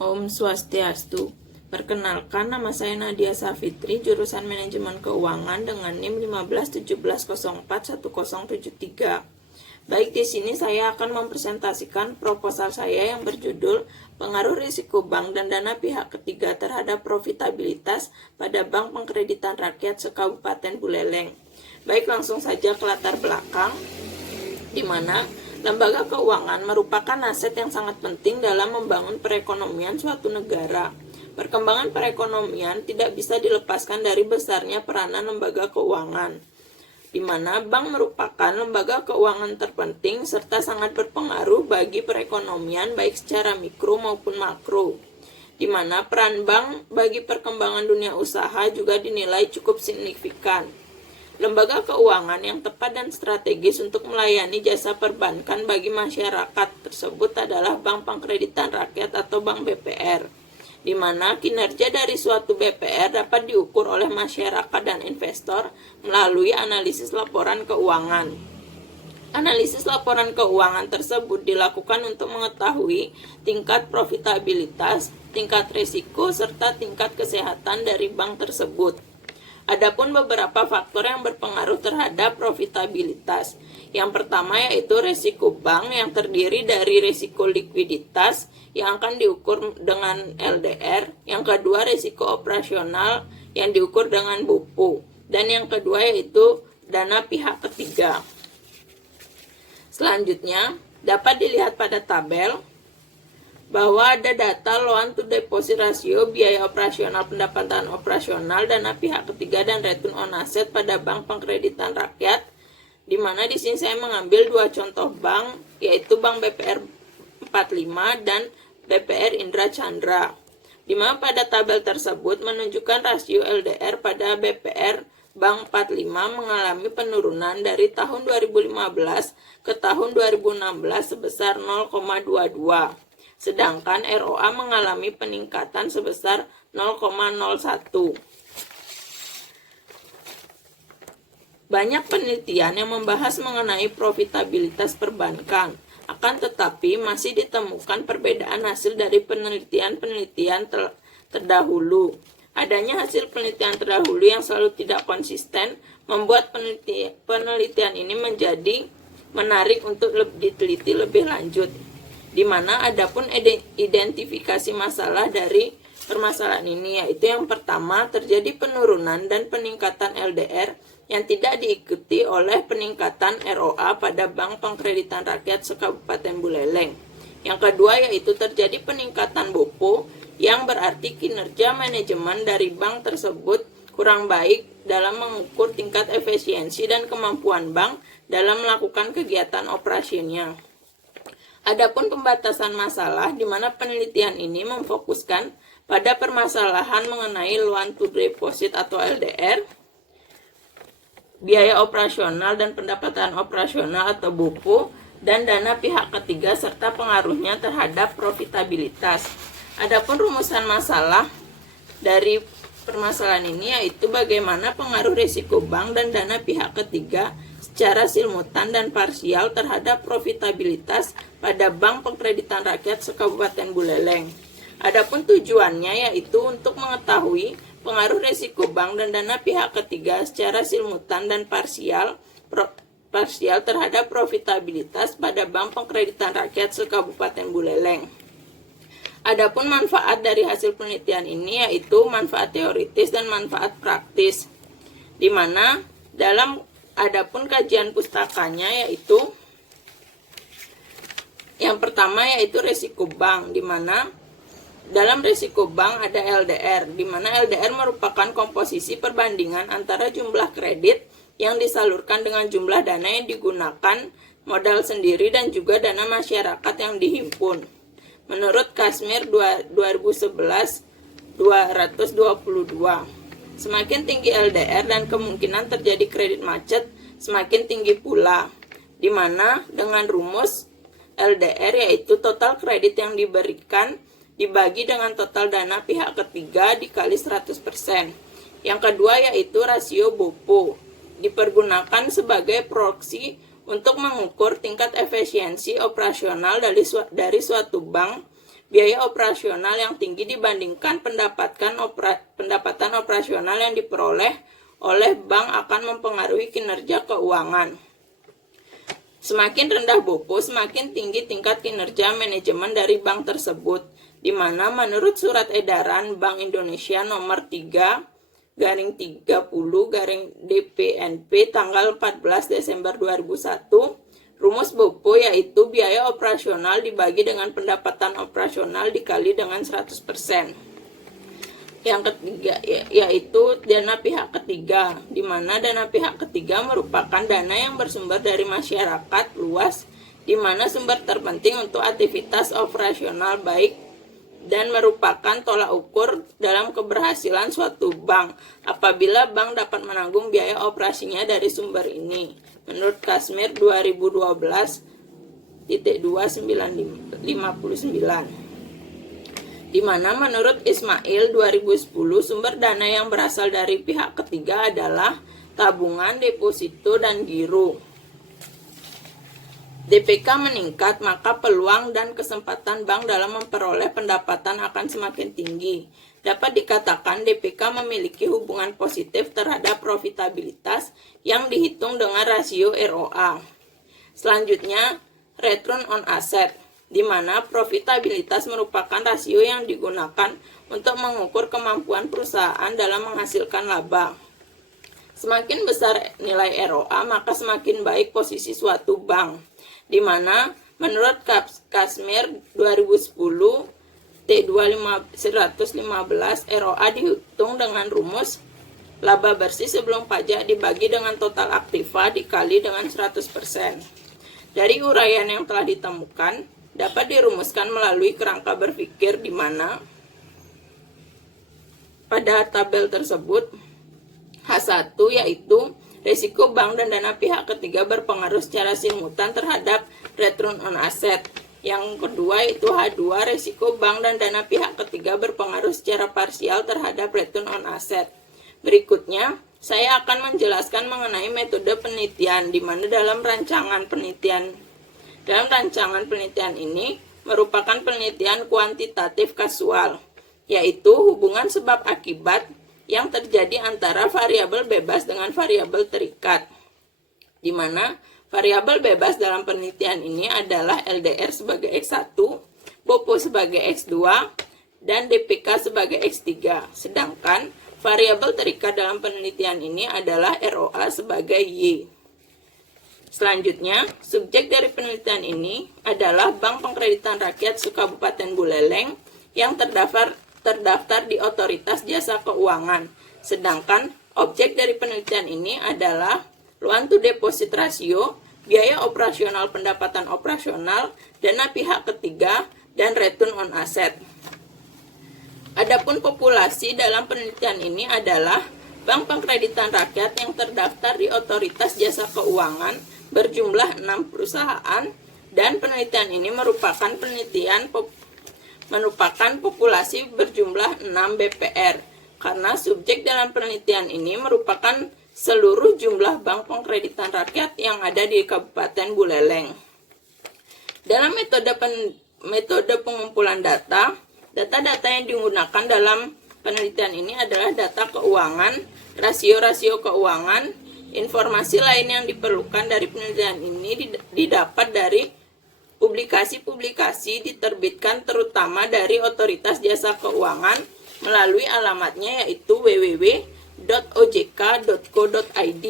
Om Swastiastu. Perkenalkan, nama saya Nadia Safitri, jurusan Manajemen Keuangan dengan NIM 1517041073. Baik, di sini saya akan mempresentasikan proposal saya yang berjudul Pengaruh Risiko Bank dan Dana Pihak Ketiga terhadap Profitabilitas pada Bank Pengkreditan Rakyat se-Kabupaten Buleleng. Baik, langsung saja ke latar belakang, di mana lembaga keuangan merupakan aset yang sangat penting dalam membangun perekonomian suatu negara. Perkembangan perekonomian tidak bisa dilepaskan dari besarnya peranan lembaga keuangan, di mana bank merupakan lembaga keuangan terpenting serta sangat berpengaruh bagi perekonomian baik secara mikro maupun makro, di mana peran bank bagi perkembangan dunia usaha juga dinilai cukup signifikan. Lembaga keuangan yang tepat dan strategis untuk melayani jasa perbankan bagi masyarakat tersebut adalah Bank Pengkreditan Rakyat atau Bank BPR, di mana kinerja dari suatu BPR dapat diukur oleh masyarakat dan investor melalui analisis laporan keuangan. Analisis laporan keuangan tersebut dilakukan untuk mengetahui tingkat profitabilitas, tingkat risiko, serta tingkat kesehatan dari bank tersebut. Adapun beberapa faktor yang berpengaruh terhadap profitabilitas. Yang pertama yaitu risiko bank yang terdiri dari risiko likuiditas yang akan diukur dengan LDR. Yang kedua risiko operasional yang diukur dengan BOPO. Dan yang kedua yaitu dana pihak ketiga. Selanjutnya dapat dilihat pada tabel bahwa ada data loan to deposit ratio, biaya operasional, pendapatan operasional, dana pihak ketiga, dan return on asset pada Bank Pengkreditan Rakyat, di mana di sini saya mengambil dua contoh bank, yaitu Bank BPR 45 dan BPR Indra Chandra, di mana pada tabel tersebut menunjukkan rasio LDR pada BPR Bank 45 mengalami penurunan dari tahun 2015 ke tahun 2016 sebesar 0,22. Sedangkan ROA mengalami peningkatan sebesar 0,01. Banyak penelitian yang membahas mengenai profitabilitas perbankan, akan tetapi masih ditemukan perbedaan hasil dari penelitian-penelitian terdahulu. Adanya hasil penelitian terdahulu yang selalu tidak konsisten membuat penelitian ini menjadi menarik untuk diteliti lebih lanjut, di mana adapun identifikasi masalah dari permasalahan ini, yaitu yang pertama terjadi penurunan dan peningkatan LDR yang tidak diikuti oleh peningkatan ROA pada Bank Pengkreditan Rakyat se-Kabupaten Buleleng. Yang kedua yaitu terjadi peningkatan BOPO yang berarti kinerja manajemen dari bank tersebut kurang baik dalam mengukur tingkat efisiensi dan kemampuan bank dalam melakukan kegiatan operasinya. Adapun pembatasan masalah, di mana penelitian ini memfokuskan pada permasalahan mengenai loan to deposit atau LDR, biaya operasional dan pendapatan operasional atau BOPO, dan dana pihak ketiga serta pengaruhnya terhadap profitabilitas. Adapun rumusan masalah dari permasalahan ini yaitu bagaimana pengaruh risiko bank dan dana pihak ketiga secara simultan dan parsial terhadap profitabilitas pada Bank Pengkreditan Rakyat se-Kabupaten Buleleng. Adapun tujuannya yaitu untuk mengetahui pengaruh risiko bank dan dana pihak ketiga secara simultan dan parsial terhadap profitabilitas pada Bank Pengkreditan Rakyat se-Kabupaten Buleleng. Adapun manfaat dari hasil penelitian ini yaitu manfaat teoritis dan manfaat praktis, di mana dalam adapun kajian pustakanya yaitu yang pertama yaitu risiko bank, di mana dalam risiko bank ada LDR, di mana LDR merupakan komposisi perbandingan antara jumlah kredit yang disalurkan dengan jumlah dana yang digunakan, modal sendiri, dan juga dana masyarakat yang dihimpun. Menurut Kashmir 2011-222, semakin tinggi LDR dan kemungkinan terjadi kredit macet semakin tinggi pula, di mana dengan rumus LDR yaitu total kredit yang diberikan dibagi dengan total dana pihak ketiga dikali 100%. Yang kedua yaitu rasio BOPO, dipergunakan sebagai proksi untuk mengukur tingkat efisiensi operasional dari suatu bank biaya operasional yang tinggi dibandingkan pendapatan operasional yang diperoleh oleh bank akan mempengaruhi kinerja keuangan. Semakin rendah BOPO, semakin tinggi tingkat kinerja manajemen dari bank tersebut, di mana menurut surat edaran Bank Indonesia nomor 3/30/DPNP tanggal 14 Desember 2001, rumus BOPO yaitu biaya operasional dibagi dengan pendapatan operasional dikali dengan 100%. Yang ketiga yaitu dana pihak ketiga, di mana dana pihak ketiga merupakan dana yang bersumber dari masyarakat luas, di mana sumber terpenting untuk aktivitas operasional baik dan merupakan tolak ukur dalam keberhasilan suatu bank apabila bank dapat menanggung biaya operasinya dari sumber ini. Menurut Kashmir 2012.2/959, di mana menurut Ismail 2010 sumber dana yang berasal dari pihak ketiga adalah tabungan, deposito, dan giro. DPK meningkat, maka peluang dan kesempatan bank dalam memperoleh pendapatan akan semakin tinggi. Dapat dikatakan DPK memiliki hubungan positif terhadap profitabilitas yang dihitung dengan rasio ROA. Selanjutnya, return on asset, di mana profitabilitas merupakan rasio yang digunakan untuk mengukur kemampuan perusahaan dalam menghasilkan laba. Semakin besar nilai ROA, maka semakin baik posisi suatu bank, di mana menurut Kashmir 2010 T2/115 ROA dihitung dengan rumus laba bersih sebelum pajak dibagi dengan total aktiva dikali dengan 100%. Dari uraian yang telah ditemukan, dapat dirumuskan melalui kerangka berpikir di mana pada tabel tersebut H1 yaitu risiko bank dan dana pihak ketiga berpengaruh secara simultan terhadap return on asset. Yang kedua itu H2, risiko bank dan dana pihak ketiga berpengaruh secara parsial terhadap return on asset. Berikutnya, saya akan menjelaskan mengenai metode penelitian, di mana dalam rancangan penelitian ini merupakan penelitian kuantitatif kasual, yaitu hubungan sebab akibat yang terjadi antara variabel bebas dengan variabel terikat, di mana variabel bebas dalam penelitian ini adalah LDR sebagai X1, BOPO sebagai X2, dan DPK sebagai X3. Sedangkan variabel terikat dalam penelitian ini adalah ROA sebagai Y. Selanjutnya, subjek dari penelitian ini adalah Bank Pengkreditan Rakyat Sukabupaten Buleleng yang terdaftar di Otoritas Jasa Keuangan. Sedangkan objek dari penelitian ini adalah loan to deposit ratio, biaya operasional pendapatan operasional, dana pihak ketiga, dan return on asset. Adapun populasi dalam penelitian ini adalah Bank Pengkreditan Rakyat yang terdaftar di Otoritas Jasa Keuangan berjumlah 6 perusahaan, dan penelitian ini merupakan populasi berjumlah 6 BPR, karena subjek dalam penelitian ini merupakan seluruh jumlah bank pengkreditan rakyat yang ada di Kabupaten Buleleng. Dalam metode pengumpulan data yang digunakan dalam penelitian ini adalah data keuangan, rasio-rasio keuangan. Informasi lain yang diperlukan dari penelitian ini didapat dari publikasi-publikasi diterbitkan terutama dari Otoritas Jasa Keuangan melalui alamatnya yaitu www.ojk.co.id,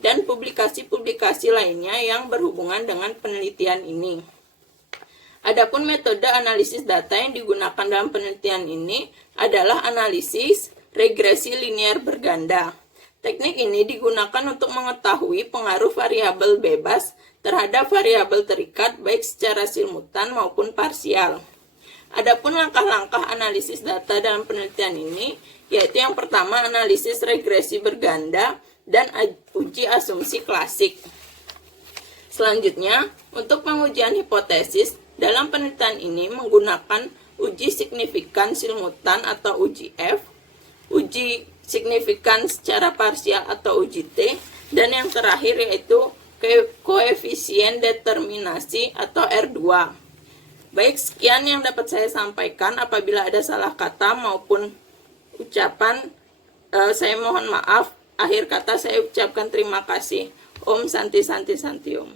dan publikasi-publikasi lainnya yang berhubungan dengan penelitian ini. Adapun metode analisis data yang digunakan dalam penelitian ini adalah analisis regresi linear berganda. Teknik ini digunakan untuk mengetahui pengaruh variabel bebas terhadap variabel terikat baik secara simultan maupun parsial. Adapun langkah-langkah analisis data dalam penelitian ini yaitu yang pertama analisis regresi berganda dan uji asumsi klasik. Selanjutnya, untuk pengujian hipotesis dalam penelitian ini menggunakan uji signifikan simultan atau uji F, uji signifikan secara parsial atau uji T, dan yang terakhir yaitu koefisien determinasi atau R2. Baik, sekian yang dapat saya sampaikan. Apabila ada salah kata maupun ucapan, saya mohon maaf. Akhir kata saya ucapkan terima kasih. Om Santi Santi Santi Om.